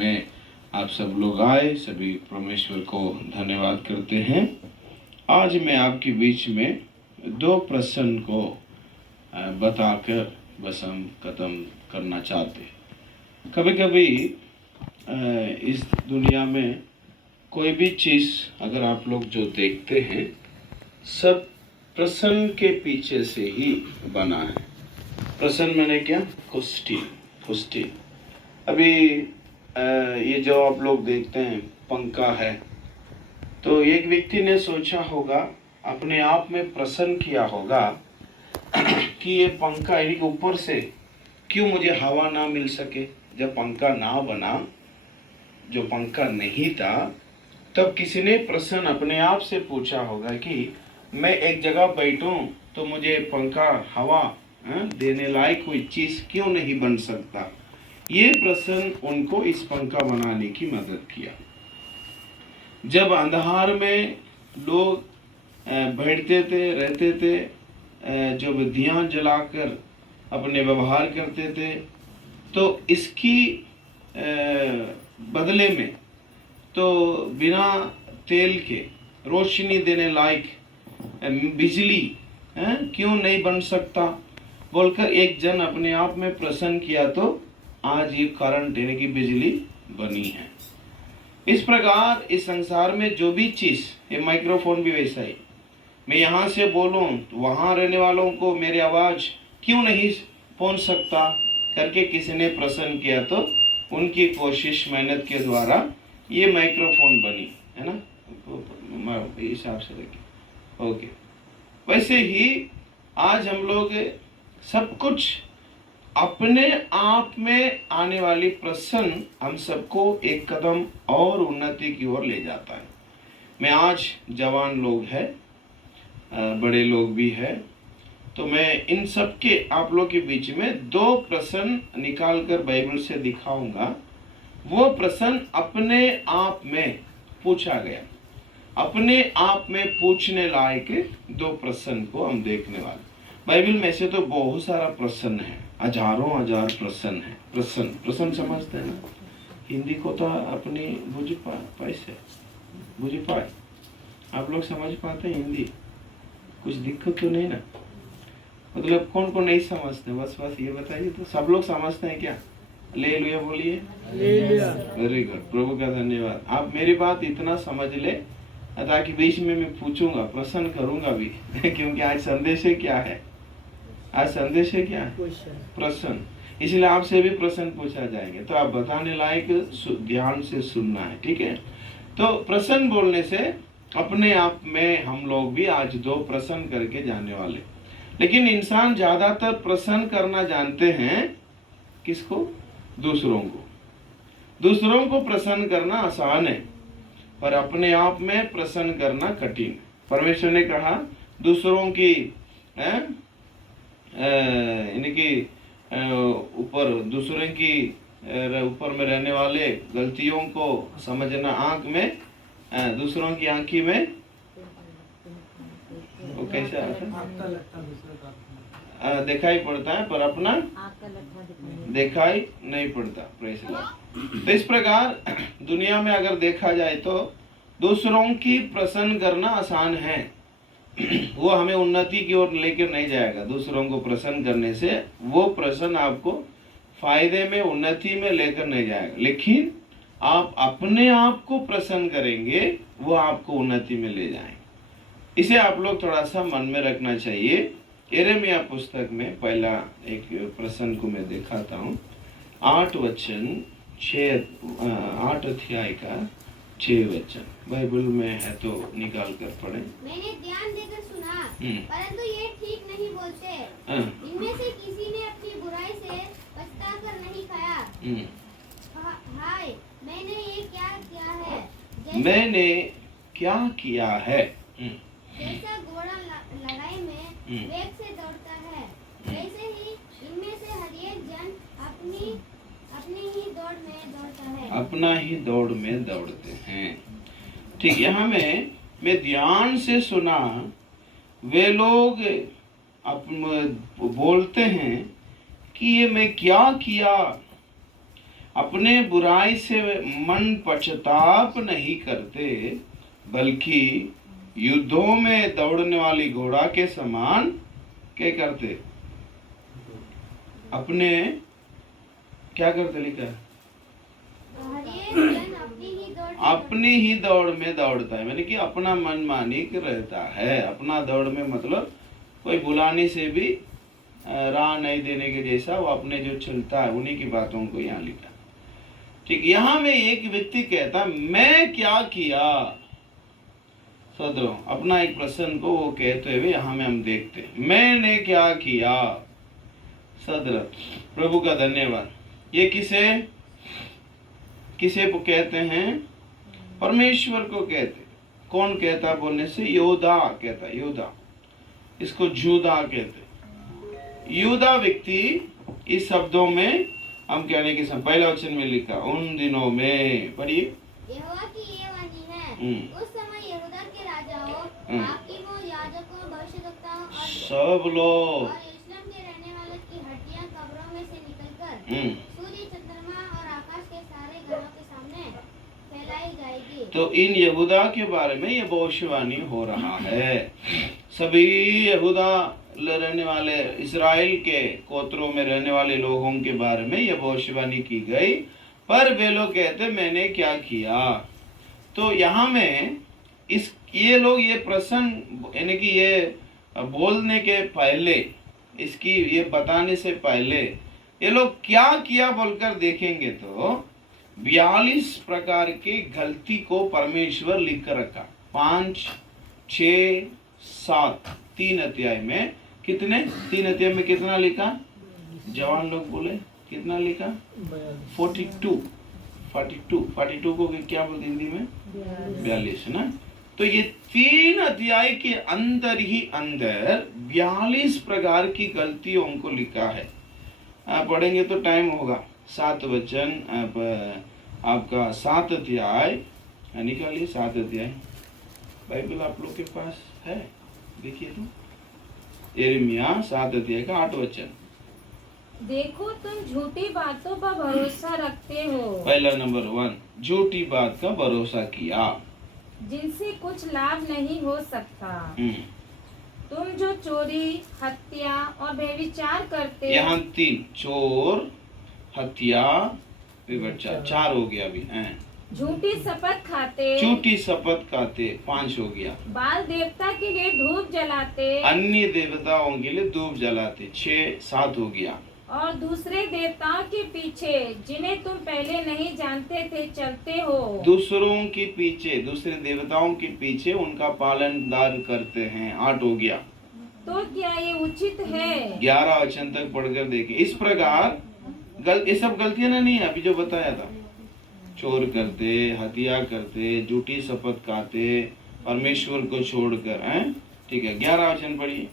में आप सब लोग आए, सभी परमेश्वर को धन्यवाद करते हैं। आज मैं आपके बीच में दो प्रश्न को बताकर बस हम ख़त्म करना चाहते हैं। कभी कभी इस दुनिया में कोई भी चीज़ अगर आप लोग जो देखते हैं सब प्रश्न के पीछे से ही बना है। प्रश्न मैंने क्या? कुश्ती। अभी ये जो आप लोग देखते हैं पंखा है, तो एक व्यक्ति ने सोचा होगा, अपने आप में प्रश्न किया होगा कि ये पंखा एक ऊपर से क्यों मुझे हवा ना मिल सके। जब पंखा ना बना, जो पंखा नहीं था, तब किसी ने प्रश्न अपने आप से पूछा होगा कि मैं एक जगह बैठूं तो मुझे पंखा हवा देने लायक कोई चीज़ क्यों नहीं बन सकता। ये प्रश्न उनको इस पंखा बनाने की मदद किया। जब अंधार में लोग बैठते थे, रहते थे, जब दिया जलाकर अपने व्यवहार करते थे, तो इसकी बदले में तो बिना तेल के रोशनी देने लायक बिजली क्यों नहीं बन सकता बोलकर एक जन अपने आप में प्रश्न किया, तो आज ये करंट यानी कि बिजली बनी है। इस प्रकार इस संसार में जो भी चीज़, ये माइक्रोफोन भी वैसा ही, मैं यहाँ से बोलूँ तो वहाँ रहने वालों को मेरी आवाज़ क्यों नहीं पहुँच सकता करके किसी ने प्रश्न किया, तो उनकी कोशिश मेहनत के द्वारा ये माइक्रोफोन बनी है ना। हिसाब से रखिए। ओके, वैसे ही आज हम लोग सब कुछ अपने आप में आने वाली प्रश्न हम सबको एक कदम और उन्नति की ओर ले जाता है। मैं आज जवान लोग हैं, बड़े लोग भी हैं, तो मैं इन सब के आप लोग के बीच में दो प्रश्न निकाल कर बाइबल से दिखाऊंगा। वो प्रश्न अपने आप में पूछा गया, अपने आप में पूछने लायक दो प्रश्न को हम देखने वाले। बाइबल में से तो बहुत सारा प्रश्न है, हजारों हजार प्रश्न है। प्रश्न समझते हैं ना, हिंदी को तो अपनी बुझ पाए आप लोग समझ पाते हैं हिंदी? कुछ दिक्कत तो नहीं ना? मतलब कौन कौन नहीं समझते, बस ये बताइए तो। सब लोग समझते हैं क्या? हालेलुया बोलिए। वेरी गुड, प्रभु का धन्यवाद। आप मेरी बात इतना समझ ले ताकि बीच में मैं पूछूंगा, प्रश्न करूंगा भी क्योंकि आज संदेश है क्या है? आज संदेश है क्या है? प्रश्न। इसलिए आपसे भी प्रश्न पूछा जाएंगे, तो आप बताने लायक ध्यान से सुनना है, ठीक है? तो प्रश्न बोलने से अपने आप में हम लोग भी आज दो प्रश्न करके जाने वाले। लेकिन इंसान ज्यादातर प्रश्न करना जानते हैं किसको? दूसरों को प्रसन्न करना आसान है, पर अपने आप में प्रसन्न करना कठिन। परमेश्वर ने कहा दूसरों की इनकी ऊपर, दूसरों की ऊपर में रहने वाले गलतियों को समझना आंख में, दूसरों की आंखी में वो कैसा दिखाई पड़ता है, पर अपना दिखाई नहीं पड़ता। Praise Lord. तो इस प्रकार दुनिया में अगर देखा जाए तो दूसरों की प्रसन्न करना आसान है, वो हमें उन्नति की ओर लेकर नहीं जाएगा। दूसरों को प्रसन्न करने से वो प्रसन्न आपको फायदे में, उन्नति में लेकर नहीं जाएगा। लेकिन आप अपने आप को प्रसन्न करेंगे, वो आपको उन्नति में ले जाएंगे। इसे आप लोग थोड़ा सा मन में रखना चाहिए। यिर्मयाह पुस्तक में पहला एक प्रश्न को मैं दिखाता हूँ। 8 अध्याय का 6 वचन बाइबल में है, तो निकाल कर पढ़े। मैंने ध्यान देकर सुना, परंतु ये ठीक नहीं बोलते। इनमें से किसी ने अपनी बुराई से पछताकर नहीं खाया। हाय, मैंने ये क्या किया है? मैंने क्या किया है? जैसा घोड़ा लड़ाई में वेग से दौड़ता है, वैसे ही इनमें से हर एक जन अपनी ही दौड़ में दौड़ता है। अपना ही दौड़ में दौड़ते हैं। ठीक, यहाँ में मैं ध्यान से सुना, वे लोग बोलते हैं कि ये मैं क्या किया, अपने बुराई से मन पश्चाताप नहीं करते, बल्कि युद्धों में दौड़ने वाली घोड़ा के समान क्या करते, अपने क्या करते, लिखा है अपनी ही दौड़ में दौड़ता है, यानी कि अपना मनमानी रहता है। अपना दौड़ में मतलब कोई बुलाने से भी राह नहीं देने के जैसा, वो अपने जो चलता है उन्हीं की बातों को यहाँ लिखा। ठीक, यहाँ में एक व्यक्ति कहता मैं क्या किया, सदरों अपना एक प्रश्न को वो कहते हुए यहाँ में हम देखते मैंने क्या किया। सदर प्रभु का धन्यवाद। ये किसे को कहते हैं, परमेश्वर को कहते। कौन कहता बोलने से, योदा कहता, योदा, इसको जूदा कहते। योदा व्यक्ति इस शब्दों में हम कहने के समय पहला वचन में लिखा, उन दिनों में, पढ़िए, यहोवा की ये वाणी है, उस समय यहूदा के राजाओं, हाकिमों, याजकों, भविष्यद्वक्ताओं और सब लोग और यरूशलेम के रहने वालों की हड्डियां कब्रों में से निकलकर सूर्य, चंद्रमा और आकाश के सारे ग्रहों के सामने फैलाई जाएगी। तो इन यहूदा के बारे में ये भविष्यवाणी हो रहा है। सभी यहूदा रहने वाले, इस्राएल के गोत्रों में रहने वाले लोगों के बारे में यह भविष्यवाणी की गई, पर वे लोग कहते मैंने क्या किया। तो यहाँ में ये लोग ये प्रश्न, यानी कि ये बोलने के पहले, इसकी ये बताने से पहले ये लोग क्या किया बोलकर देखेंगे तो 42 प्रकार की गलती को परमेश्वर लिख कर रखा। 5, 6, 7 3 अध्याय में कितने, 3 अध्याय में कितना लिखा, जवान लोग बोले कितना लिखा, 42 को क्या बोलते हिंदी में, 42 ना। तो ये 3 अध्याय के अंदर ही अंदर 42 प्रकार की गलतियों को लिखा है। पढ़ेंगे तो टाइम होगा। 7 वचन आपका 7 अध्याय निकालिए, 7 अध्याय बाइबल आप लोग के पास है, देखिए तो यिर्मयाह 7 अध्याय का 8 वचन। देखो तुम झूठी बातों पर भरोसा रखते हो। पहला नंबर 1, झूठी बात का भरोसा किया, जिनसे कुछ लाभ नहीं हो सकता। तुम जो चोरी, हत्या और व्यभिचार करते। यहाँ 3, चोर, हत्या, व्यभिचार, 4 हो गया अभी। झूठी शपथ खाते, झूठी शपथ खाते, 5 हो गया। बाल देवता के लिए धूप जलाते, अन्य देवताओं के लिए धूप जलाते, 6, 7 हो गया। और दूसरे देवताओं के पीछे, जिन्हें तुम पहले नहीं जानते थे, चलते हो। दूसरों के पीछे, दूसरे देवताओं के पीछे उनका पालनदार करते हैं, 8 हो गया। तो क्या ये उचित है? 11 वचन तक पढ़कर देखें। इस प्रकार ये सब गलतियां नहीं है अभी जो बताया था, चोर करते, हत्या करते, झूठी शपथ खाते, परमेश्वर को छोड़कर, हैं, ठीक है। 11 वचन पढ़िए।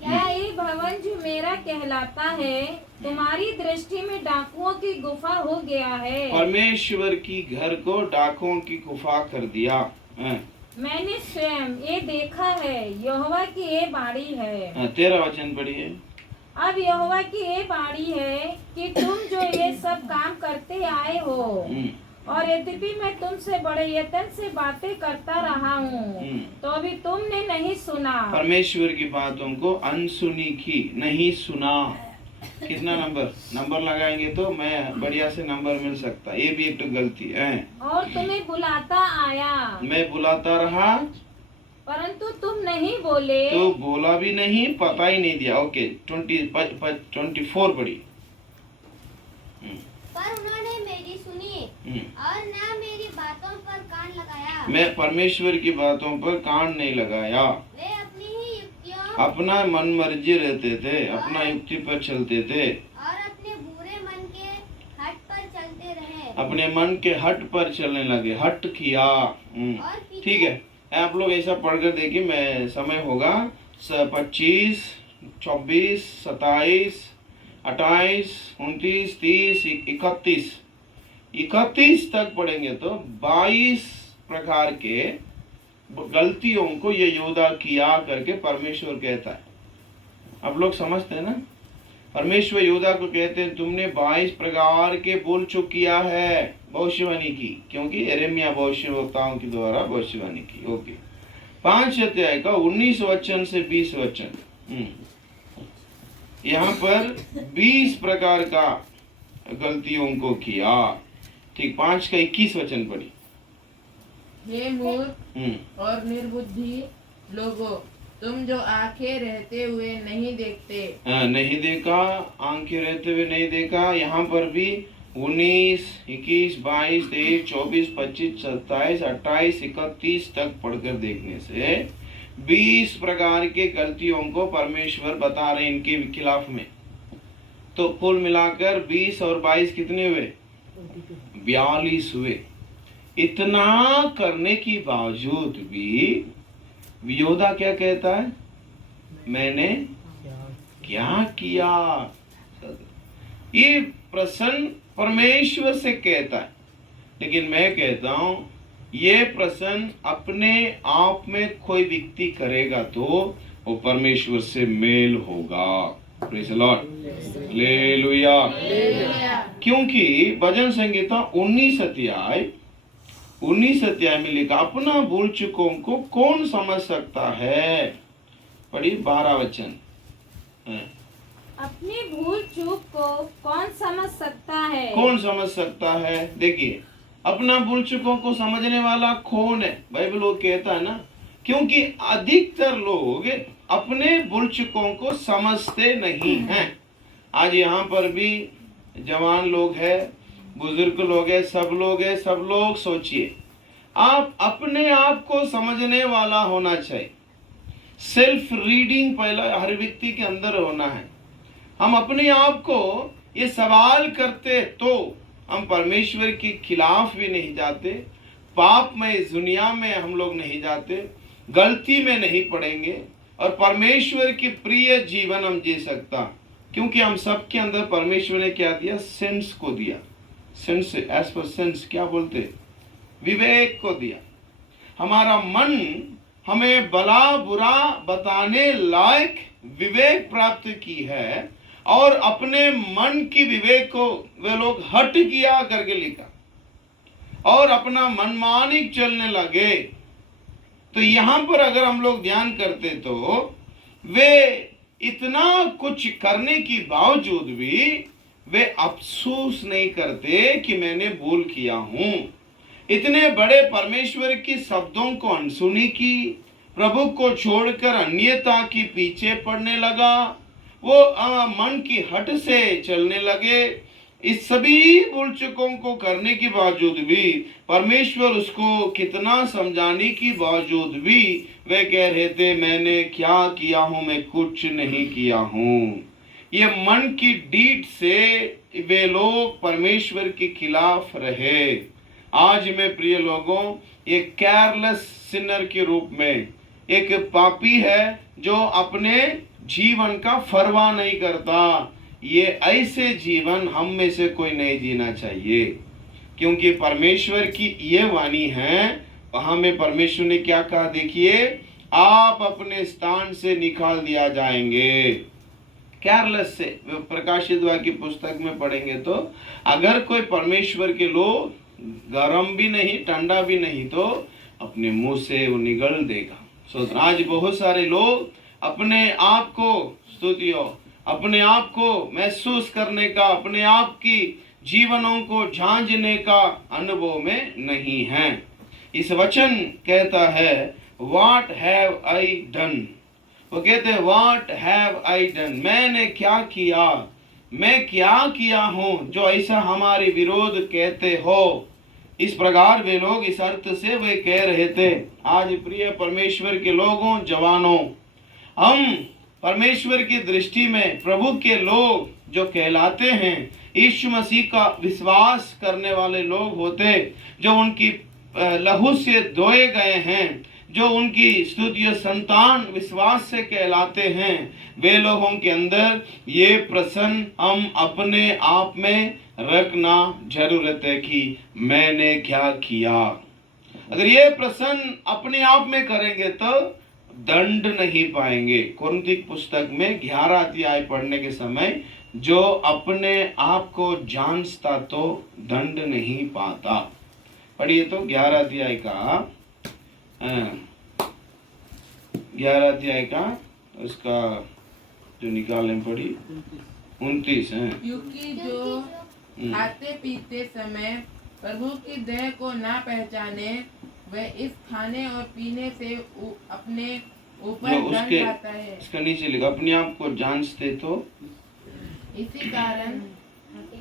क्या ये भवन जो मेरा कहलाता है, तुम्हारी दृष्टि में डाकुओं की गुफा हो गया है? परमेश्वर की घर को डाकुओं की गुफा कर दिया। मैंने स्वयं ये देखा है, यहोवा की ये बाड़ी है। 13 वचन पढ़िए। अब यहोवा की ये बाड़ी है कि तुम जो ये सब काम करते आए हो, और यद्यपि मैं तुमसे बड़े यत्न से बातें करता रहा हूँ, तो अभी तुमने नहीं सुना। परमेश्वर की बातों को अनसुनी की, नहीं सुना। कितना नंबर लगाएंगे तो मैं बढ़िया से नंबर मिल सकता, ये भी एक तो गलती है। और तुम्हें बुलाता आया, मैं बुलाता रहा, परंतु तुम नहीं बोले। तो बोला भी नहीं, पता ही नहीं दिया। ओके, 24 पढ़ी। पर उन्होंने मेरी सुनी और ना मेरी बातों पर कान लगाया। मैं परमेश्वर की बातों पर कान नहीं लगाया। वे अपनी ही युक्तियों, अपना मन मर्जी रहते थे, अपना युक्ति पर चलते थे, और अपने बुरे मन के हट पर चलते रहे। अपने मन के हट पर चलने लगे, हट किया। ठीक है, आप लोग ऐसा पढ़कर देखिए। मैं समय होगा 25, 24, 27, 28, 29, 30, 31 तक पढ़ेंगे तो 22 प्रकार के गलतियों को ये योदा किया करके परमेश्वर कहता है। आप लोग समझते हैं ना? परमेश्वर योदा को कहते हैं तुमने 22 प्रकार के बोल चुक किया है, भविष्यवाणी की, क्योंकि यिर्मयाह भविष्यवक्ताओं के द्वारा भविष्यवाणी की। ओके, 5 अध्याय का 19 वचन से 20 वचन। यहाँ पर 20 प्रकार का गलतियों को किया। ठीक, 5 का 21 वचन पढ़ी। हे मूर्ख और निर्बुद्धि लोगों, तुम जो आंखें रहते हुए नहीं देखते। नहीं देखा, आंखें रहते हुए नहीं देखा। यहाँ पर भी 19, 21, 22, 23, 24, 25, 27, 28, 31 तक पढ़कर देखने से 20 प्रकार के गलतियों को परमेश्वर बता रहे इनके खिलाफ में। तो कुल मिलाकर 20 और 22 कितने हुए? 42 हुए। इतना करने के बावजूद भी योदा क्या कहता है? मैंने क्या किया? ये प्रश्न परमेश्वर से कहता है, लेकिन मैं कहता हूं ये प्रश्न अपने आप में कोई व्यक्ति करेगा तो वो परमेश्वर से मेल होगा। Praise the Lord, hallelujah. क्योंकि भजन संहिता 19 अध्याय में लिखा, अपना भूल चुकों को कौन समझ सकता है? पढ़िए 12 वचन। अपनी भूल चूक को कौन समझ सकता है? कौन समझ सकता है? देखिए, अपना भूल चुकों को समझने वाला कौन है? बाइबल वो कहता है ना, क्योंकि अधिकतर लोग अपने भूल चुकों को समझते नहीं हैं। आज यहाँ पर भी जवान लोग हैं, बुजुर्ग लोग हैं, सब लोग सोचिए, आप अपने आप को समझने वाला होना चाहिए। सेल्फ रीडिंग पहला हर व्यक्ति के अंदर होना है। हम अपने आप को ये सवाल करते तो हम परमेश्वर के खिलाफ भी नहीं जाते, पाप में इस दुनिया में हम लोग नहीं जाते, गलती में नहीं पड़ेंगे और परमेश्वर की प्रिय जीवन हम जी सकता। क्योंकि हम सबके अंदर परमेश्वर ने क्या दिया? सेंस को दिया। सेंस, एज पर सेंस क्या बोलते? विवेक को दिया। हमारा मन हमें भला बुरा बताने लायक विवेक प्राप्त की है, और अपने मन की विवेक को वे लोग हट किया करके लिखा और अपना मनमानी चलने लगे। तो यहां पर अगर हम लोग ध्यान करते तो वे इतना कुछ करने के बावजूद भी वे अफसोस नहीं करते कि मैंने भूल किया हूं। इतने बड़े परमेश्वर के शब्दों को अनसुनी की, प्रभु को छोड़कर अन्यता के पीछे पड़ने लगा, वो मन की हट से चलने लगे। इस सभी भूल चूकों को करने के बावजूद भी परमेश्वर उसको कितना समझाने के बावजूद भी वे कह रहे थे, मैंने क्या किया हूं? मैं कुछ नहीं किया हूं। ये मन की डीड से वे लोग परमेश्वर के खिलाफ रहे। आज में प्रिय लोगों, ये केयरलेस सिनर के रूप में एक पापी है जो अपने जीवन का परवाह नहीं करता। ये ऐसे जीवन हम में से कोई नहीं जीना चाहिए, क्योंकि परमेश्वर की ये वाणी है। हमें परमेश्वर ने क्या कहा? देखिए, आप अपने स्थान से निकाल दिया जाएंगे। केयरलेस से प्रकाशित वाक्य की पुस्तक में पढ़ेंगे तो अगर कोई परमेश्वर के लोग गर्म भी नहीं ठंडा भी नहीं तो अपने मुंह से वो निगल देगा। आज बहुत सारे लोग अपने आप को स्तुतियों, अपने आप को महसूस करने का, अपने आप की जीवनों को झांझने का अनुभव में नहीं है। इस वचन कहता है, व्हाट हैव आई डन? वो कहते हैं, व्हाट हैव आई डन? मैंने क्या किया? मैं क्या किया हूं जो ऐसा हमारे विरोध कहते हो? इस प्रकार वे लोग इस अर्थ से वे कह रहे थे। आज प्रिय परमेश्वर के लोगों, जवानों, हम परमेश्वर की दृष्टि में प्रभु के लोग जो कहलाते हैं, यीशु मसीह का विश्वास करने वाले लोग होते, जो उनकी लहू से धोए गए हैं, जो उनकी स्तुतियों संतान विश्वास से कहलाते हैं, वे लोगों के अंदर ये प्रश्न हम अपने आप में रखना जरूरत है कि मैंने क्या किया। अगर ये प्रश्न अपने आप में करेंगे तो दंड नहीं पाएंगे। कुरिन्थी पुस्तक में 11 अध्याय पढ़ने के समय जो अपने आप को जांचता तो दंड नहीं पाता। पढ़िए तो 11 अध्याय का 11 अध्याय का उसका जो निकालें पढ़ी 29 है। क्योंकि जो खाते पीते समय प्रभु की देह को ना पहचाने वह इस खाने और पीने से अपने ऊपर दंड उसके पाता है। इसका नीचे लिखा अपने आप को जांचते तो इसी कारण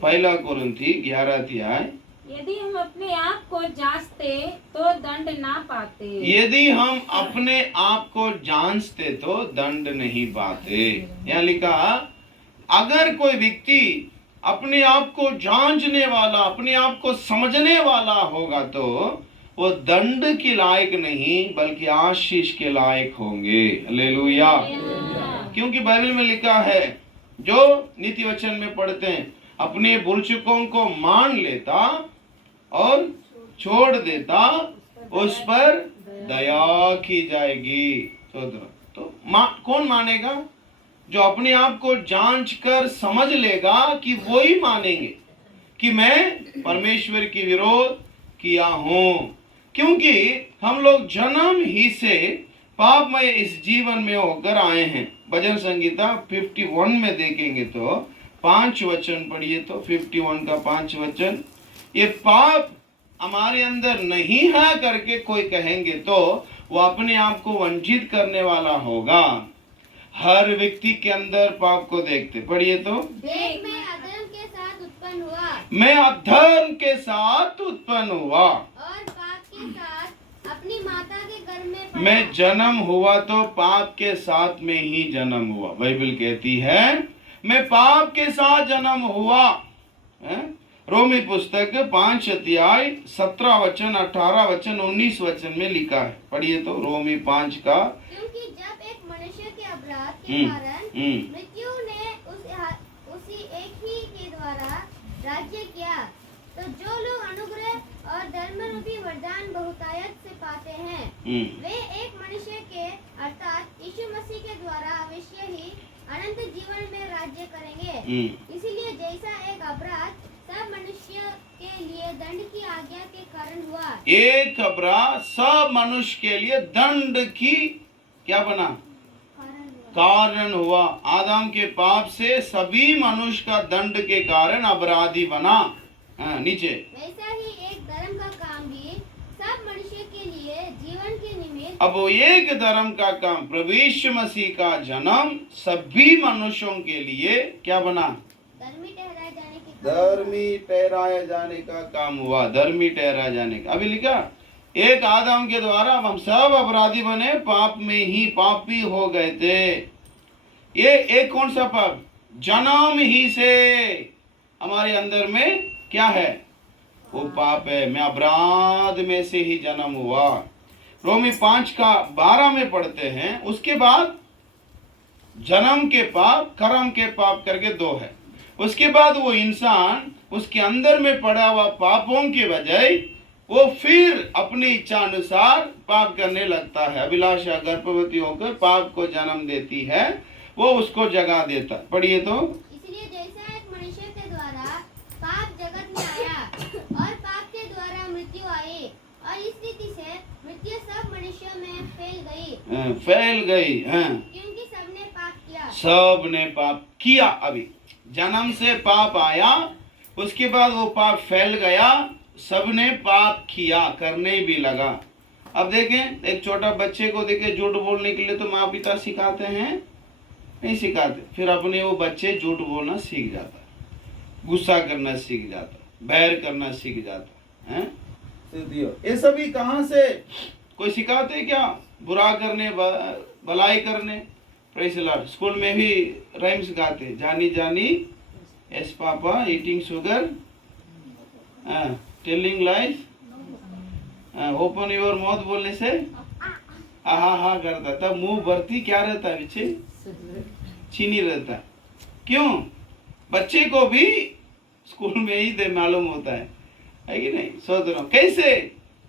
पहला कोरिन्थी 11 अध्याय यदि हम अपने आप को जांचते तो दंड ना पाते। यदि हम अपने आप को जांचते तो दंड नहीं पाते। यहाँ लिखा अगर कोई व्यक्ति अपने आप को जांचने वाला अपने आप को समझने वाला होगा तो वो दंड के लायक नहीं बल्कि आशीष के लायक होंगे। हालेलुया। क्योंकि बाइबल में लिखा है जो नीति वचन में पढ़ते हैं अपने भूल चूकों को मान लेता और छोड़ देता उस पर दया की जाएगी। तो कौन मानेगा? जो अपने आप को जांच कर समझ लेगा कि वो ही मानेंगे कि मैं परमेश्वर की विरोध किया हूं। क्योंकि हम लोग जन्म ही से पापमय इस जीवन में होकर आए हैं। भजन संगीता 51 में देखेंगे तो 5 वचन पढ़िए तो 51 का 5 वचन, ये पाप हमारे अंदर नहीं है करके कोई कहेंगे तो वो अपने आप को वंचित करने वाला होगा। हर व्यक्ति के अंदर पाप को देखते। पढ़िए तो देख मैं अधर्म के साथ उत्पन्न हुआ मैं अधर्म के साथ उत्पन्न हुआ और पाप के साथ अपनी माता के गर्भ में पड़ा। मैं जन्म हुआ तो पाप के साथ में ही जन्म हुआ। बाइबल कहती है मैं पाप के साथ जन्म हुआ। रोमी पुस्तक 5 अध्याय 17 वचन 18 वचन 19 वचन में लिखा है। पढ़िए तो रोमी 5 का। क्योंकि जब एक मनुष्य के अपराध के कारण मृत्यु ने उसी एक ही के द्वारा राज्य किया, तो जो लोग अनुग्रह और धर्म रूपी वरदान बहुतायत से पाते हैं वे एक मनुष्य के अर्थात यीशु मसीह के द्वारा अवश्य ही अनंत जीवन में राज्य करेंगे। इसलिए जैसा एक अपराध सब मनुष्य के लिए दंड की आज्ञा के कारण हुआ, एक अपराध सब मनुष्य के लिए दंड की क्या बना? कारण हुआ। आदम के पाप से सभी मनुष्य का दंड के कारण अपराधी बना। नीचे वैसा ही एक धर्म का काम भी सब मनुष्य के लिए जीवन के निमित्त। अब वो एक धर्म का काम प्रभु यीशु मसीह का जन्म सभी मनुष्यों के लिए क्या बना? धर्मी ठहराया जाने का काम हुआ। धर्मी ठहराया जाने का। अभी लिखा एक आदम के द्वारा हम सब अपराधी बने, पाप में ही पापी हो गए थे। ये एक कौन सा पाप? जन्म ही से हमारे अंदर में क्या है? वो पाप है। मैं अपराध में से ही जन्म हुआ। रोमी 5 का 12 में पढ़ते हैं। उसके बाद जन्म के पाप कर्म के पाप करके 2 है। उसके बाद वो इंसान उसके अंदर में पड़ा हुआ पापों के बजाय वो फिर अपनी इच्छा अनुसार पाप करने लगता है। अभिलाषा गर्भवती होकर पाप को जन्म देती है, वो उसको जगा देता। पढ़िए तो इसलिए जैसा एक मनुष्य के द्वारा पाप जगत में आया और पाप के द्वारा मृत्यु आई और इस रीति से मृत्यु सब मनुष्यों में फैल गई क्योंकि सबने पाप किया। सबने पाप किया। अभी जन्म से पाप आया, उसके बाद वो पाप फैल गया, सबने पाप किया, करने भी लगा। अब देखें एक छोटा बच्चे को देखें झूठ बोलने के लिए तो माँ पिता सिखाते हैं? नहीं सिखाते। फिर अपने वो बच्चे झूठ बोलना सीख जाता, गुस्सा करना सीख जाता, बैर करना सीख जाता है। ये सभी कहाँ से कोई सिखाते क्या? बुरा करने भलाई करने। Praise the Lord. स्कूल में भी राइम्स गाते, जानी Johny yes papa eating sugar telling lies open your mouth बोलने से हा करता। तब मुंह भरती क्या रहता है? पीछे चीनी रहता। क्यों? बच्चे को भी स्कूल में ही दे मालूम होता है कि नहीं? सोच रहा हूँ कैसे?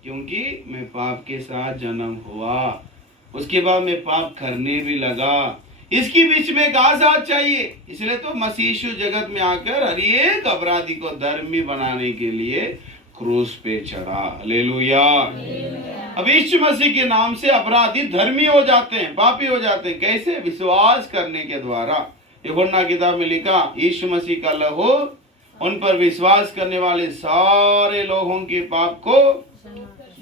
क्योंकि मैं पाप के साथ जन्म हुआ, उसके बाद मैं पाप करने भी लगा। इसकी बीच में एक आजाद चाहिए। इसलिए तो मसीह यीशु जगत में आकर हर एक अपराधी को धर्मी बनाने के लिए क्रूस पे चढ़ा। हालेलुया। अब यीशु मसीह के नाम से अपराधी धर्मी हो जाते हैं, पापी हो जाते हैं। कैसे? विश्वास करने के द्वारा। यूहन्ना किताब में लिखा, यीशु मसीह का लहू उन पर विश्वास करने वाले सारे लोगों के पाप को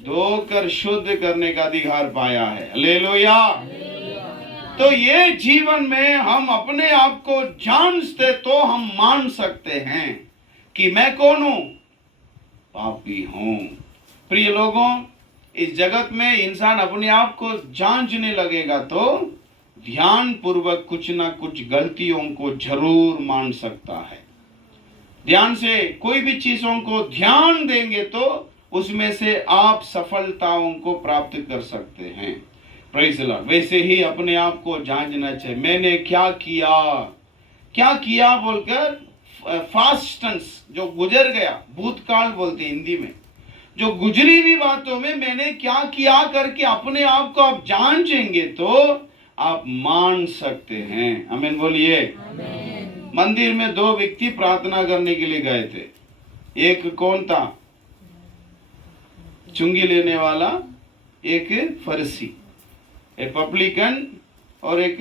धोकर शुद्ध करने का अधिकार पाया है। हालेलुया। तो ये जीवन में हम अपने आप को जानते तो हम मान सकते हैं कि मैं कौन हूं? पापी हूं। प्रिय लोगों, इस जगत में इंसान अपने आप को जांचने लगेगा तो ध्यान पूर्वक कुछ ना कुछ गलतियों को जरूर मान सकता है। ध्यान से कोई भी चीजों को ध्यान देंगे तो उसमें से आप सफलताओं को प्राप्त कर सकते हैं। Praise the Lord. वैसे ही अपने आप को जांचना चाहिए, मैंने क्या किया बोलकर फास्ट टेंस जो गुजर गया, भूतकाल बोलते हैं हिंदी में, जो गुजरी हुई बातों में मैंने क्या किया करके अपने आप को आप जांचेंगे तो आप मान सकते हैं। आमीन बोलिए। मंदिर में दो व्यक्ति प्रार्थना करने के लिए गए थे। एक कौन था? चुंगी लेने वाला, एक फरीसी, एक पब्लिकन और एक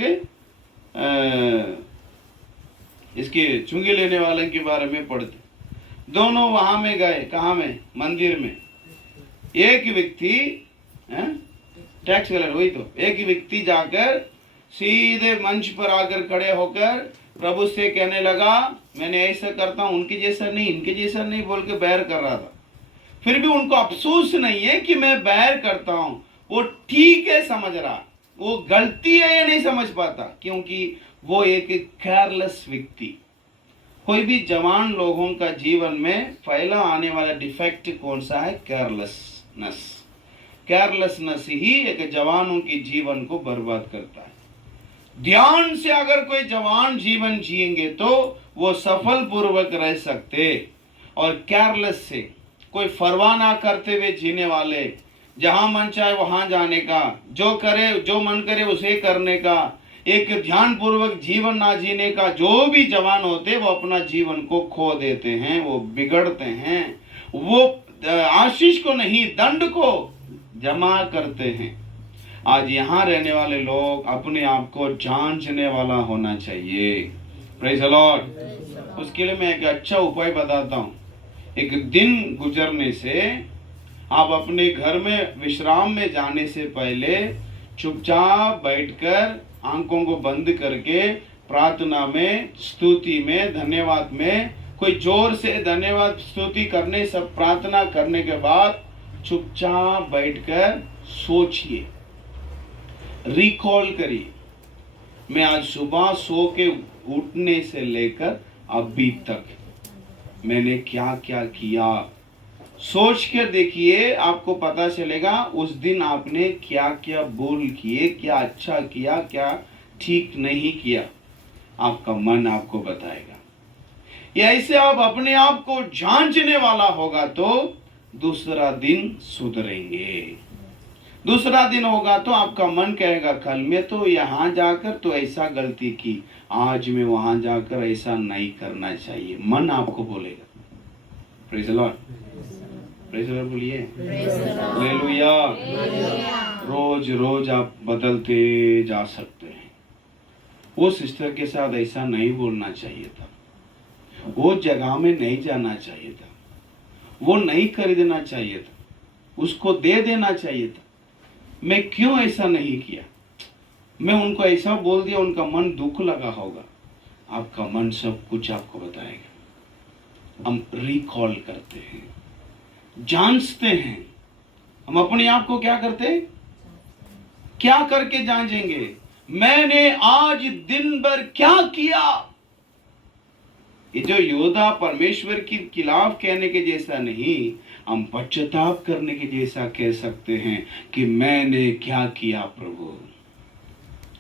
इसके चुंगी लेने वाले के बारे में पढ़ते। दोनों वहां में गए। कहाँ में? मंदिर में। एक व्यक्ति टैक्स कलर, वही तो, एक व्यक्ति जाकर सीधे मंच पर आकर खड़े होकर प्रभु से कहने लगा, मैंने ऐसा करता हूं, उनके जैसा नहीं, इनके जैसा नहीं बोल के बैर कर रहा था। फिर भी उनको अफसोस नहीं है कि मैं बैर करता हूं। वो ठीक है समझ रहा, वो गलती है ये नहीं समझ पाता, क्योंकि वो एक केयरलेस व्यक्ति। कोई भी जवान लोगों का जीवन में पहला आने वाला डिफेक्ट कौन सा है? केयरलेसनेस। केयरलेसनेस ही एक जवानों के जीवन को बर्बाद करता है। ध्यान से अगर कोई जवान जीवन जिएंगे तो वो सफल पूर्वक रह सकते, और केयरलेस से कोई परवाह ना करते हुए जीने वाले, जहां मन चाहे वहां जाने का, जो करे जो मन करे उसे करने का, एक ध्यान पूर्वक जीवन ना जीने का, जो भी जवान होते वो अपना जीवन को खो देते हैं, वो बिगड़ते हैं, वो आशीष को नहीं दंड को जमा करते हैं। आज यहाँ रहने वाले लोग अपने आप को जांचने वाला होना चाहिए। Praise the Lord. उसके लिए मैं एक अच्छा उपाय बताता हूँ। एक दिन गुजरने से आप अपने घर में विश्राम में जाने से पहले चुपचाप बैठकर आंखों को बंद करके प्रार्थना में, स्तुति में, धन्यवाद में, कोई जोर से धन्यवाद स्तुति करने, सब प्रार्थना करने के बाद चुपचाप बैठकर सोचिए, रिकॉल करिए, मैं आज सुबह सो के उठने से लेकर अभी तक मैंने क्या क्या किया। सोच कर देखिए, आपको पता चलेगा उस दिन आपने क्या क्या भूल किए, क्या अच्छा किया, क्या ठीक नहीं किया। आपका मन आपको बताएगा। या ऐसे आप अपने आप को जांचने वाला होगा तो दूसरा दिन सुधरेंगे। दूसरा दिन होगा तो आपका मन कहेगा, कल में तो यहाँ जाकर तो ऐसा गलती की, आज मैं वहां जाकर ऐसा नहीं करना चाहिए। मन आपको बोलेगा। Praise the Lord. Praise the Lord बोलिए। हालेलुया। रोज रोज आप बदलते जा सकते हैं। वो सिस्टर के साथ ऐसा नहीं बोलना चाहिए था, वो जगह में नहीं जाना चाहिए था, वो नहीं खरीदना चाहिए था, उसको दे देना चाहिए था, मैं क्यों ऐसा नहीं किया, मैं उनको ऐसा बोल दिया, उनका मन दुख लगा होगा। आपका मन सब कुछ आपको बताएगा। हम रिकॉल करते हैं, जांचते हैं। हम अपने आप को क्या करते हैं? क्या करके जांचेंगे? मैंने आज दिन भर क्या किया। ये जो योद्धा परमेश्वर के खिलाफ कहने के जैसा नहीं, हम पश्चाताप करने के जैसा कह सकते हैं कि मैंने क्या किया प्रभु।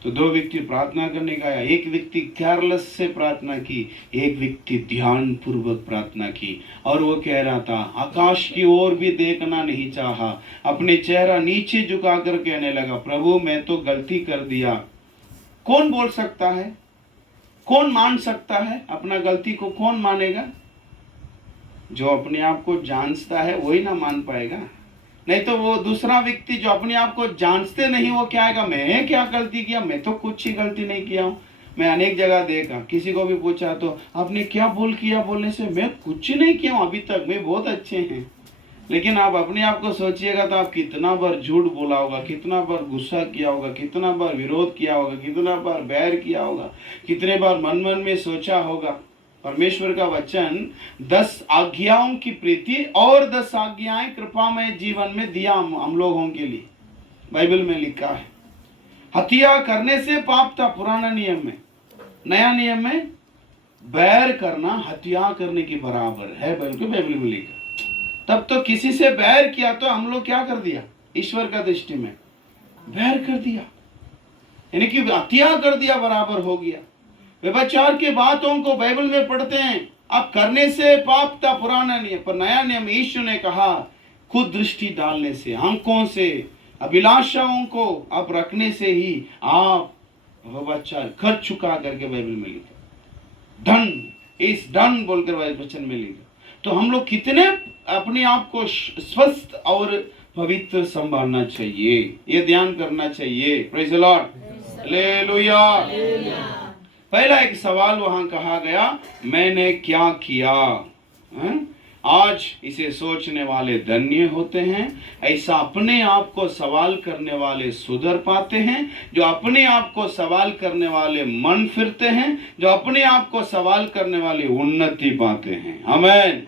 तो दो व्यक्ति प्रार्थना करने का आया। एक व्यक्ति केयरलेस से प्रार्थना की, एक व्यक्ति ध्यान पूर्वक प्रार्थना की। और वो कह रहा था, आकाश की ओर भी देखना नहीं चाहा, अपने चेहरा नीचे झुकाकर कहने लगा, प्रभु मैं तो गलती कर दिया, कौन बोल सकता है? कौन मान सकता है? अपना गलती को कौन मानेगा? जो अपने आप को जानता है वही ना मान पाएगा। नहीं तो वो दूसरा व्यक्ति जो अपने आप को जानते नहीं, वो क्या आएगा, मैंने क्या गलती किया, मैं तो कुछ ही गलती नहीं किया हूँ। मैं अनेक जगह देखा, किसी को भी पूछा तो आपने क्या भूल किया, बोलने से मैं कुछ नहीं किया हूँ अभी तक, मैं बहुत अच्छे हैं। लेकिन आप अपने आप को सोचिएगा तो आप कितना बार झूठ बोला होगा, कितना बार गुस्सा किया होगा, कितना बार विरोध किया होगा, कितना बार बैर किया होगा, कितने बार मन मन में सोचा होगा। परमेश्वर का वचन 10 आज्ञाओं की प्रीति और 10 आज्ञाएं कृपामय जीवन में दिया हम लोगों के लिए, बाइबल में लिखा है। हत्या करने से पाप था पुराना नियम में, नया नियम में बैर करना हत्या करने के बराबर है, बल्कि बाइबल में लिखा। तब तो किसी से बैर किया तो हम लोग क्या कर दिया, ईश्वर का दृष्टि में बैर कर दिया, यानी कि हत्या कर दिया, बराबर हो गया। व्यभिचार की बातों को बाइबल में पढ़ते हैं, अब करने से पाप था पुराना नियम, पर नया नियम यीशु ने कहा खुद दृष्टि डालने से, आंखों से, अभिलाषाओं को अब रखने से ही आप व्यभिचार कर चुका करके बाइबल में लिखा। डन इज डन बोलकर वचन में लिखा। तो हम लोग कितने अपने आप को स्वस्थ और पवित्र संभालना चाहिए, ये ध्यान करना चाहिए। Praise the Lord, hallelujah. पहला एक सवाल वहां कहा गया, मैंने क्या किया। आज इसे सोचने वाले धन्य होते हैं। ऐसा अपने आप को सवाल करने वाले सुधर पाते हैं। जो अपने आप को सवाल करने वाले मन फिरते हैं, जो अपने आप को सवाल करने वाले उन्नति पाते हैं। आमीन।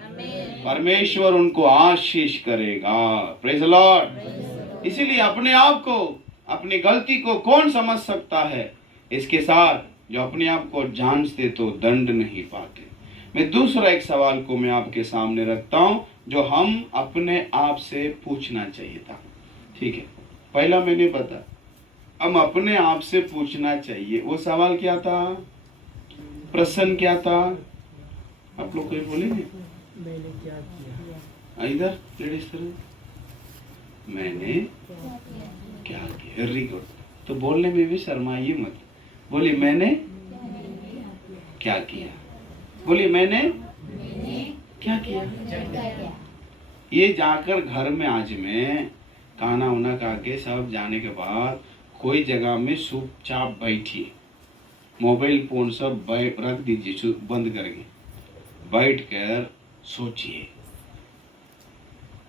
परमेश्वर उनको आशीष करेगा। Praise the Lord. इसीलिए अपने आप को, अपनी गलती को कौन समझ सकता है? इसके साथ जो अपने आप को जांचते तो दंड नहीं पाते। मैं दूसरा एक सवाल को मैं आपके सामने रखता हूं, जो हम अपने आप से पूछना चाहिए था। ठीक है, पहला मैंने बता, हम अपने आप से पूछना चाहिए। वो सवाल क्या था, प्रश्न क्या था? आप लोग कोई बोलेंगे? मैंने क्या किया? इधर लेडीज तरह, मैंने क्या किया। Very good. तो बोलने में भी शर्माइए मत। बोलिए मैंने क्या किया। बोलिए मैंने क्या किया। ये जाकर घर में आज में खाना उना खा के सब जाने के बाद कोई जगह में चुपचाप बैठिए, मोबाइल फोन सब रख दीजिए बंद करके, बैठ कर सोचिए,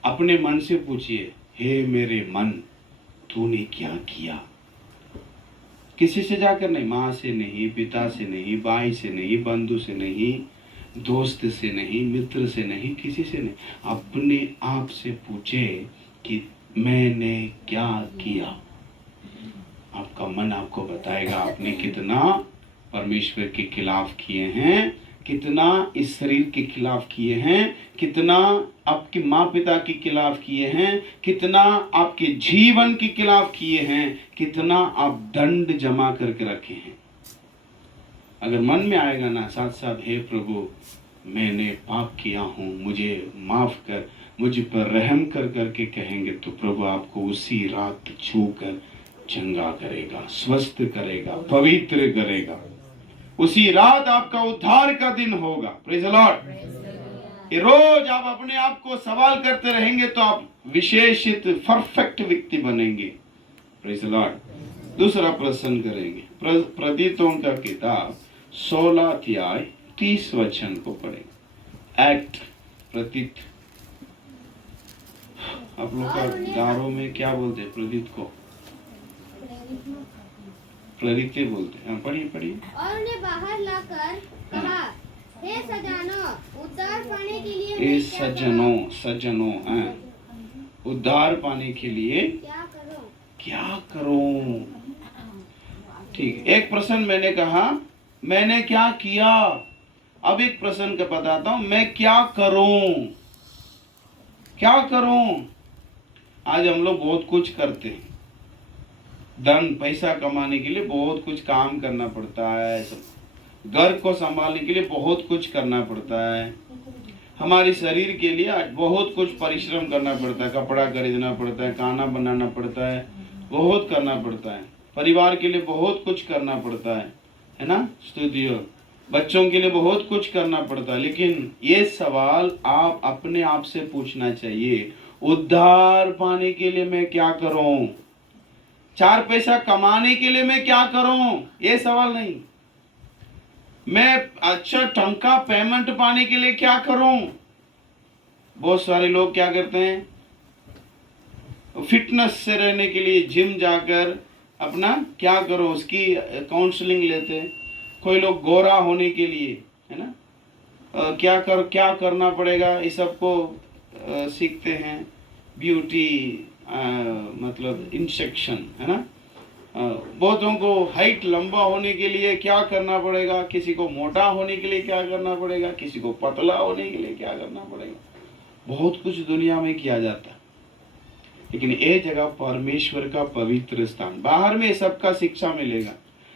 अपने मन से पूछिए, हे मेरे मन तूने क्या किया। किसी से जाकर नहीं, माँ से नहीं, पिता से नहीं, भाई से नहीं, बंधु से नहीं, दोस्त से नहीं, मित्र से नहीं, किसी से नहीं, अपने आप से पूछे कि मैंने क्या किया। आपका मन आपको बताएगा आपने कितना परमेश्वर के खिलाफ किए हैं, कितना इस शरीर के खिलाफ किए हैं, कितना आपके माँ पिता के खिलाफ किए हैं, कितना आपके जीवन के खिलाफ किए हैं, कितना आप दंड जमा करके रखे हैं। अगर मन में आएगा ना साथ साथ, हे प्रभु मैंने पाप किया हूँ, मुझे माफ कर, मुझ पर रहम कर करके कहेंगे, तो प्रभु आपको उसी रात छू कर चंगा करेगा, स्वस्थ करेगा, पवित्र करेगा। उसी रात आपका उद्धार का दिन होगा। Praise the Lord. ये रोज आप अपने आप को सवाल करते रहेंगे तो आप विशेषित परफेक्ट व्यक्ति बनेंगे। Praise the Lord. दूसरा प्रश्न करेंगे, प्रतीतों का किताब 16 अध्याय 30 वचन को पढ़ेंगे। एक्ट, प्रतीत। आप लोग का गाँवों में क्या बोलते हैं प्रतीत को? प्रेरित बोलते हैं। पढ़िए पढ़िए। और उन्हें बाहर लाकर कहा, हे सजानो उद्धार पाने के लिए हे सजनों उद्धार पाने के लिए क्या करूं। ठीक, एक प्रश्न मैंने कहा मैंने क्या किया। अब एक प्रश्न का बताता हूं, मैं क्या करूं। क्या करूं। आज हम लोग बहुत कुछ करते हैं, धन पैसा कमाने के लिए बहुत कुछ काम करना पड़ता है, सब घर को संभालने के लिए बहुत कुछ करना पड़ता है, हमारे शरीर के लिए आज बहुत कुछ परिश्रम करना पड़ता है, कपड़ा खरीदना पड़ता है, खाना बनाना पड़ता है, बहुत करना पड़ता है। परिवार के लिए बहुत कुछ करना पड़ता है ना, स्तुति हो। बच्चों के लिए बहुत कुछ करना पड़ता है, लेकिन ये सवाल आप अपने आप से पूछना चाहिए, उद्धार पाने के लिए मैं क्या करूं, 4 पैसा कमाने के लिए मैं क्या करूं, ये सवाल नहीं। मैं अच्छा ढंग का पेमेंट पाने के लिए क्या करूं। बहुत सारे लोग क्या करते हैं, फिटनेस से रहने के लिए जिम जाकर अपना क्या करो उसकी काउंसलिंग लेते हैं। कोई लोग गोरा होने के लिए, है ना, क्या करना पड़ेगा, इस सब को सीखते हैं। ब्यूटी मतलब इंसेक्शन, है ना। बहुतों को हाइट लंबा होने के लिए क्या करना पड़ेगा, किसी को मोटा होने के लिए क्या करना पड़ेगा, किसी को पतला होने के लिए क्या करना पड़ेगा। बहुत कुछ दुनिया में किया जाता है, लेकिन ये जगह परमेश्वर का पवित्र स्थान। बाहर में सबका शिक्षा मिलेगा,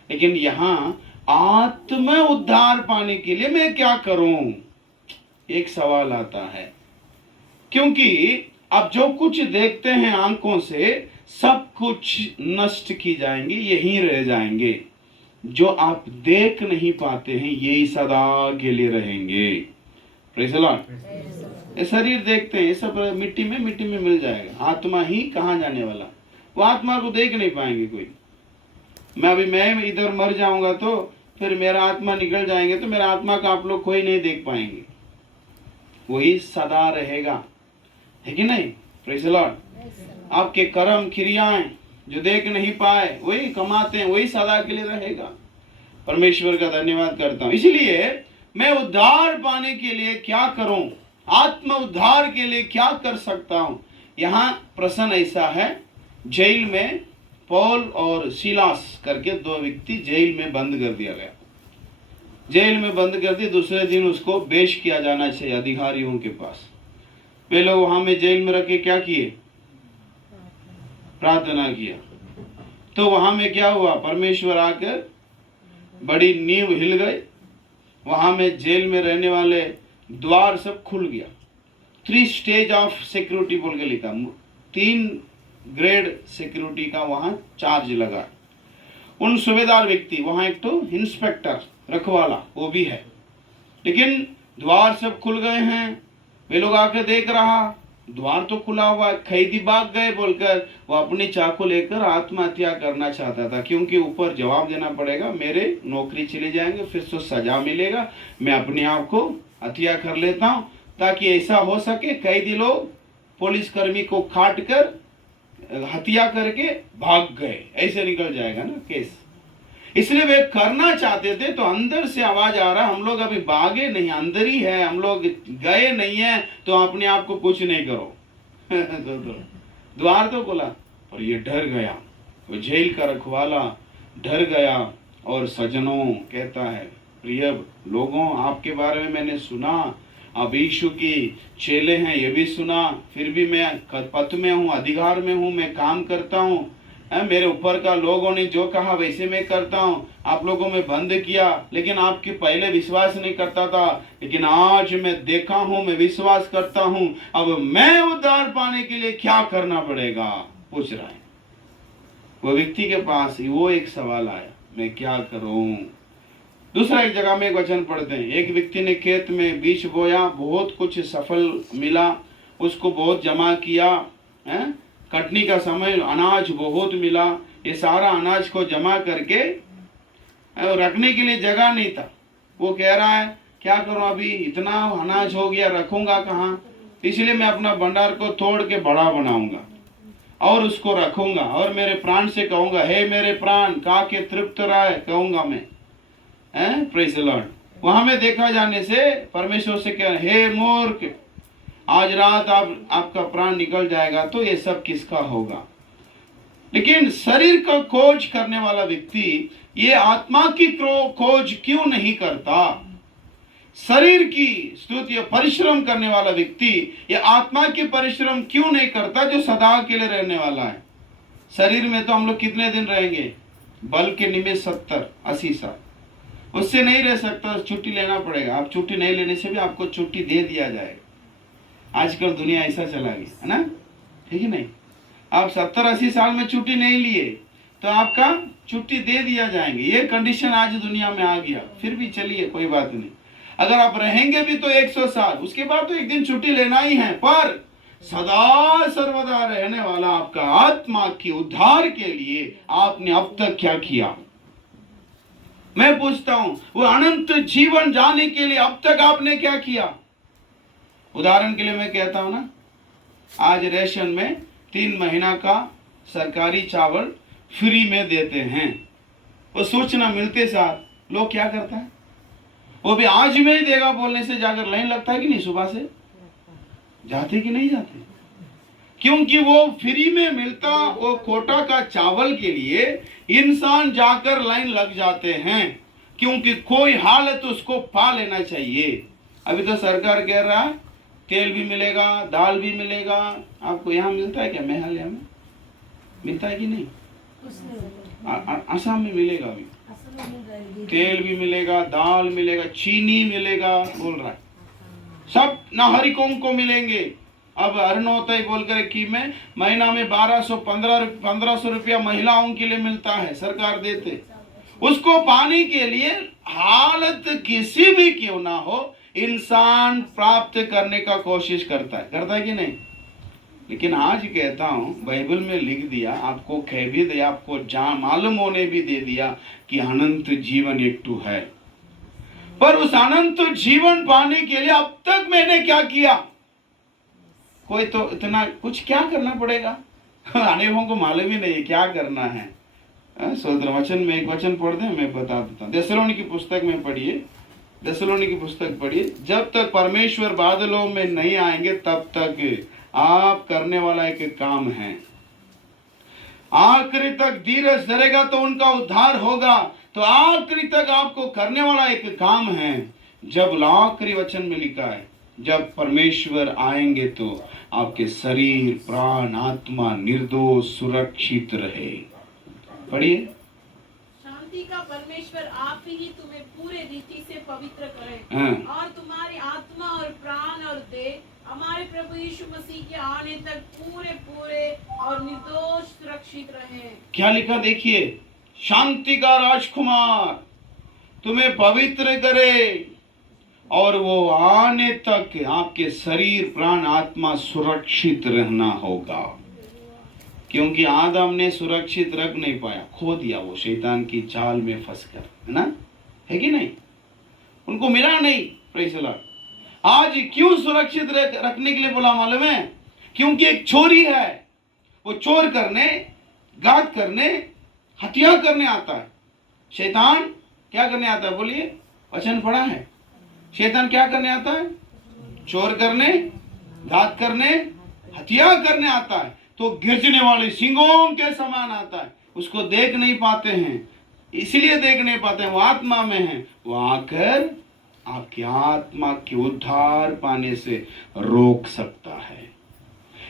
लेकिन यहाँ आत्म उद्धार पाने के लिए मैं क्या करूं, एक सवाल आता है। क्योंकि अब जो कुछ देखते हैं आंखों से, सब कुछ नष्ट की जाएंगे, यहीं रह जाएंगे। जो आप देख नहीं पाते हैं, यही सदा के लिए रहेंगे। Praise the Lord. ये शरीर देखते हैं, ये सब मिट्टी में मिल जाएगा। आत्मा ही कहाँ जाने वाला, वो आत्मा को देख नहीं पाएंगे कोई। मैं इधर मर जाऊंगा तो फिर मेरा आत्मा निकल जाएंगे, तो मेरा आत्मा का आप लोग कोई नहीं देख पाएंगे, वही सदा रहेगा, है कि नहीं। Praise the Lord. आपके कर्म क्रियाएं जो देख नहीं पाए, वही कमाते हैं, वही सदा के लिए रहेगा। परमेश्वर का धन्यवाद करता हूं। इसलिए मैं उद्धार पाने के लिए क्या करूं, आत्म उद्धार के लिए क्या कर सकता हूं। यहाँ प्रश्न ऐसा है, जेल में पौल और सीलास करके 2 व्यक्ति जेल में बंद कर दिया गया। जेल में बंद कर दिया, दूसरे दिन उसको पेश किया जाना चाहिए अधिकारियों के पास। वे लोग वहां में जेल में रखे क्या किए, प्रार्थना किया। तो वहां में क्या हुआ, परमेश्वर आकर बड़ी नींव हिल गई। वहां में जेल में रहने वाले द्वार सब खुल गया। 3 स्टेज ऑफ सिक्योरिटी बोल के लिखा, 3 ग्रेड सिक्योरिटी का वहां चार्ज लगा। उन सूबेदार व्यक्ति, वहां एक तो इंस्पेक्टर रखवाला वो भी है, लेकिन द्वार सब खुल गए हैं। वे लोग आकर देख रहा, द्वार तो खुला हुआ, कैदी भाग गए बोलकर वो अपनी चाकू लेकर आत्महत्या करना चाहता था। क्योंकि ऊपर जवाब देना पड़ेगा, मेरे नौकरी चले जाएंगे, फिर तो सजा मिलेगा, मैं अपने आप को हत्या कर लेता हूं, ताकि ऐसा हो सके कैदी लोग पुलिसकर्मी को काट कर हत्या करके भाग गए, ऐसे निकल जाएगा ना केस। इसलिए वे करना चाहते थे। तो अंदर से आवाज आ रहा, हम लोग अभी भागे नहीं, अंदर ही है, हम लोग गए नहीं है, तो अपने आप को कुछ नहीं करो। द्वार तो खोला, पर ये डर गया, वो जेल का रखवाला डर गया। और सजनों कहता है, प्रिय लोगों, आपके बारे में मैंने सुना, आप यीशु की चेले हैं ये भी सुना, फिर भी मैं पद में हूँ, अधिकार में हूँ, मैं काम करता हूँ, मेरे ऊपर का लोगों ने जो कहा वैसे मैं करता हूँ। आप लोगों में बंद किया, लेकिन आपके पहले विश्वास नहीं करता था, लेकिन आज मैं देखा हूँ, मैं विश्वास करता हूँ। अब मैं उद्धार पाने के लिए क्या करना पड़ेगा, पूछ रहा है वो व्यक्ति के पास। वो एक सवाल आया, मैं क्या करूं। दूसरा एक जगह में एक वचन पढ़ते हैं, एक व्यक्ति ने खेत में बीज बोया, बहुत कुछ सफल मिला, उसको बहुत जमा किया, है कटनी का समय अनाज बहुत मिला। ये सारा अनाज को जमा करके रखने के लिए जगह नहीं था। वो कह रहा है क्या करूं, अभी इतना अनाज हो गया, रखूंगा कहाँ, इसलिए मैं अपना भंडार को तोड़ के बड़ा बनाऊंगा और उसको रखूंगा, और मेरे प्राण से कहूंगा, हे मेरे प्राण खा के तृप्त रहे, कहूंगा मैं। Praise the Lord. वहां में देखा जाने से परमेश्वर से कह, हे मूर्ख, आज रात आपका प्राण निकल जाएगा, तो ये सब किसका होगा। लेकिन शरीर का खोज करने वाला व्यक्ति ये आत्मा की खोज क्यों नहीं करता। शरीर की स्तुति परिश्रम करने वाला व्यक्ति ये आत्मा की परिश्रम क्यों नहीं करता, जो सदा के लिए रहने वाला है। शरीर में तो हम लोग कितने दिन रहेंगे, बल के निमित्त 70-80 साल, उससे नहीं रह सकता, छुट्टी लेना पड़ेगा। आप छुट्टी नहीं लेने से भी आपको छुट्टी दे दिया जाएगा। आजकल दुनिया ऐसा चला गई है ना, ठीक है नहीं। आप 70-80 साल में छुट्टी नहीं लिए तो आपका छुट्टी दे दिया जाएंगे। ये कंडीशन आज दुनिया में आ गया। फिर भी चलिए कोई बात नहीं, अगर आप रहेंगे भी तो 100 साल, उसके बाद तो एक दिन छुट्टी लेना ही है, पर सदा सर्वदा रहने वाला आपका आत्मा के उद्धार के लिए आपने अब तक क्या किया? मैं पूछता हूं, वो अनंत जीवन जाने के लिए अब तक आपने क्या किया? उदाहरण के लिए मैं कहता हूं ना, आज रेशन में 3 महीना का सरकारी चावल फ्री में देते हैं। वो सूचना मिलते साथ लोग क्या करता है, वो भी आज में ही देगा बोलने से जाकर लाइन लगता है कि नहीं? सुबह से जाते कि नहीं जाते? क्योंकि वो फ्री में मिलता, वो कोटा का चावल के लिए इंसान जाकर लाइन लग जाते हैं, क्योंकि कोई हाल है तो उसको पा लेना चाहिए। अभी तो सरकार कह रहा है तेल भी मिलेगा, दाल भी मिलेगा। आपको यहाँ मिलता है क्या? मेघालय में मिलता है कि नहीं? असम में मिलेगा, अभी तेल भी मिलेगा, दाल मिलेगा, चीनी मिलेगा बोल रहा है, सब नागरिकों को मिलेंगे। अब अरुणोदय बोलकर की में महीना में 1200-1500 रुपया महिलाओं के लिए मिलता है, सरकार देते। उसको पाने के लिए हालत किसी भी क्यों ना हो, इंसान प्राप्त करने का कोशिश करता है कि नहीं? लेकिन आज कहता हूं, बाइबल में लिख दिया, आपको कह भी दिया, आपको मालूम होने भी दे दिया कि अनंत जीवन एकटू है। पर उस अनंत जीवन पाने के लिए अब तक मैंने क्या किया? कोई तो इतना कुछ क्या करना पड़ेगा? अनेकों को मालूम ही नहीं क्या करना है। सोदर वचन में एक वचन पढ़ दें, मैं बता देता हूँ। थिस्सलुनीकी की पुस्तक में पढ़िए, थिस्सलुनीकी की पुस्तक पढ़िए। जब तक परमेश्वर बादलों में नहीं आएंगे तब तक आप करने वाला एक काम है। आखिरी तक धीरज धरेगा तो उनका उद्धार होगा। तो आखिरी तक आपको करने वाला एक काम है। जब आखिरी वचन में लिखा है, जब परमेश्वर आएंगे तो आपके शरीर, प्राण, आत्मा निर्दोष सुरक्षित रहे। पढ़िए। शांति का परमेश्वर आप ही तुम्हें पूरे रीति से पवित्र करे, और तुम्हारी आत्मा और प्राण और देह हमारे प्रभु यीशु मसीह के आने तक पूरे पूरे और निर्दोष सुरक्षित रहे। क्या लिखा देखिए, शांति का राजकुमार तुम्हें पवित्र करे और वो आने तक आपके शरीर, प्राण, आत्मा सुरक्षित रहना होगा। क्योंकि आदम ने सुरक्षित रख नहीं पाया, खो दिया वो शैतान की चाल में फंसकर, है ना? है कि नहीं? उनको मिला नहीं। Praise the Lord. आज क्यों सुरक्षित रखने के लिए बोला मालूम है? क्योंकि एक चोरी है, वो चोर करने, घात करने, हत्या करने आता है। शैतान क्या करने आता है? बोलिए, वचन पढ़ा है। शैतान क्या करने आता है? चोर करने, घात करने, हत्या करने आता है। तो गिरजने वाले सिंहों के समान आता है। उसको देख नहीं पाते हैं, इसलिए देख नहीं पाते हैं, वो आत्मा में है। वो आकर आपकी आत्मा के उद्धार पाने से रोक सकता है।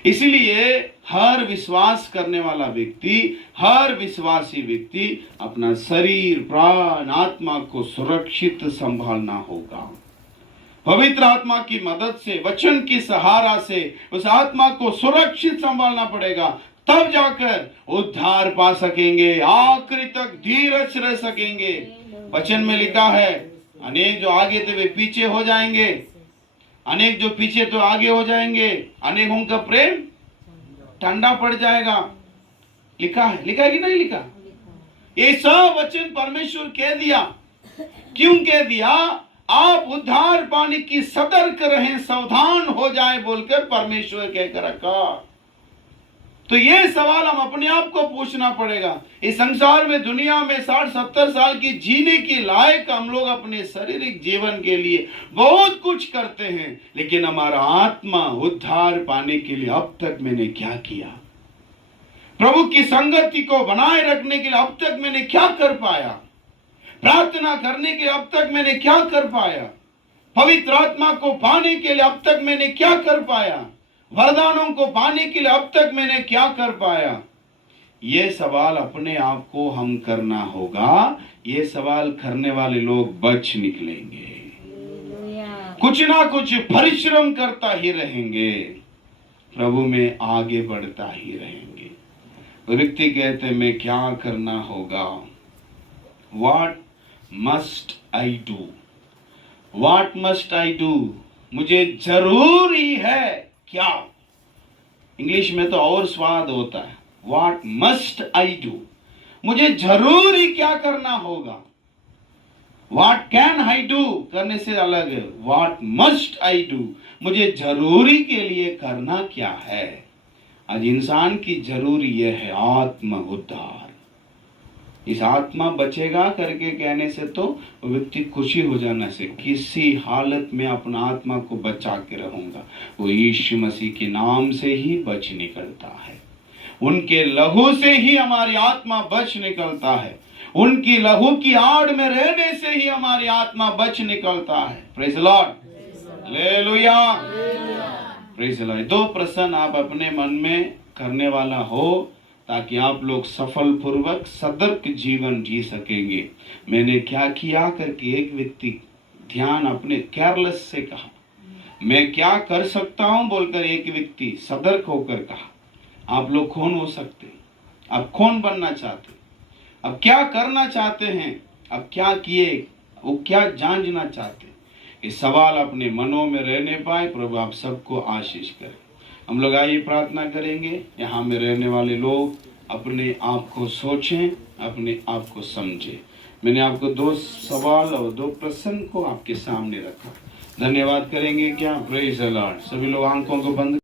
इसलिए हर विश्वास करने वाला व्यक्ति, हर विश्वासी व्यक्ति अपना शरीर, प्राण, आत्मा को सुरक्षित संभालना होगा। पवित्र आत्मा की मदद से, वचन की सहारा से उस आत्मा को सुरक्षित संभालना पड़ेगा, तब जाकर उद्धार पा सकेंगे, आखिरी तक धीरज रह सकेंगे। वचन में लिखा है, अनेक जो आगे थे वे पीछे हो जाएंगे, अनेक जो पीछे तो आगे हो जाएंगे, अनेकों का प्रेम ठंडा पड़ जाएगा। लिखा है कि नहीं लिखा? ये सब वचन परमेश्वर कह दिया। क्यों कह दिया? आप उद्धार पाने की सतर्क रहें, सावधान हो जाए बोलकर परमेश्वर कहकर रखा। तो ये सवाल हम अपने आप को पूछना पड़ेगा। इस संसार में, दुनिया में 60-70 साल की जीने की लायक हम लोग अपने शारीरिक जीवन के लिए बहुत कुछ करते हैं, लेकिन हमारा आत्मा उद्धार पाने के लिए अब तक मैंने क्या किया? प्रभु की संगति को बनाए रखने के लिए अब तक मैंने क्या कर पाया? प्रार्थना करने के लिए अब तक मैंने क्या कर पाया? पवित्र आत्मा को पाने के लिए अब तक मैंने क्या कर पाया? वरदानों को पाने के लिए अब तक मैंने क्या कर पाया? ये सवाल अपने आप को हम करना होगा। ये सवाल करने वाले लोग बच निकलेंगे, कुछ ना कुछ परिश्रम करता ही रहेंगे, प्रभु में आगे बढ़ता ही रहेंगे। वो व्यक्ति कहते हैं मैं क्या करना होगा, What must I do? What must I do? मुझे जरूरी है क्या। इंग्लिश में तो और स्वाद होता है, What must I do? मुझे जरूरी क्या करना होगा। What can I do करने से अलग है, What must I do? मुझे जरूरी के लिए करना क्या है। आज इंसान की जरूरी यह है आत्म उद्धार। इस आत्मा बचेगा करके कहने से तो व्यक्ति खुशी हो जाना से किसी हालत में अपना आत्मा को बचा के रहूंगा, वो यीशु मसीह के नाम से ही बच निकलता है। उनके लहू से ही हमारी आत्मा बच निकलता है। उनकी लहू की आड़ में रहने से ही हमारी आत्मा बच निकलता है। Praise the Lord, hallelujah, praise the Lord. 2 प्रश्न आप अपने मन में करने वाला हो ताकि आप लोग सफल पूर्वक सतर्क जीवन जी सकेंगे। मैंने क्या किया करके एक व्यक्ति ध्यान अपने केयरलेस से कहा, मैं क्या कर सकता हूं बोलकर एक व्यक्ति सतर्क होकर कहा। आप लोग कौन हो सकते, आप कौन बनना चाहते, अब क्या करना चाहते हैं, अब क्या किए, वो क्या जानना चाहते, ये सवाल अपने मनों में रहने पाए। प्रभु आप सबको आशीष करें। हम लोग आइए प्रार्थना करेंगे। यहाँ में रहने वाले लोग अपने आप को सोचें, अपने आप को समझें। मैंने आपको 2 सवाल और 2 प्रश्न को आपके सामने रखा। धन्यवाद करेंगे क्या। Praise the Lord. सभी लोग आंखों को बंद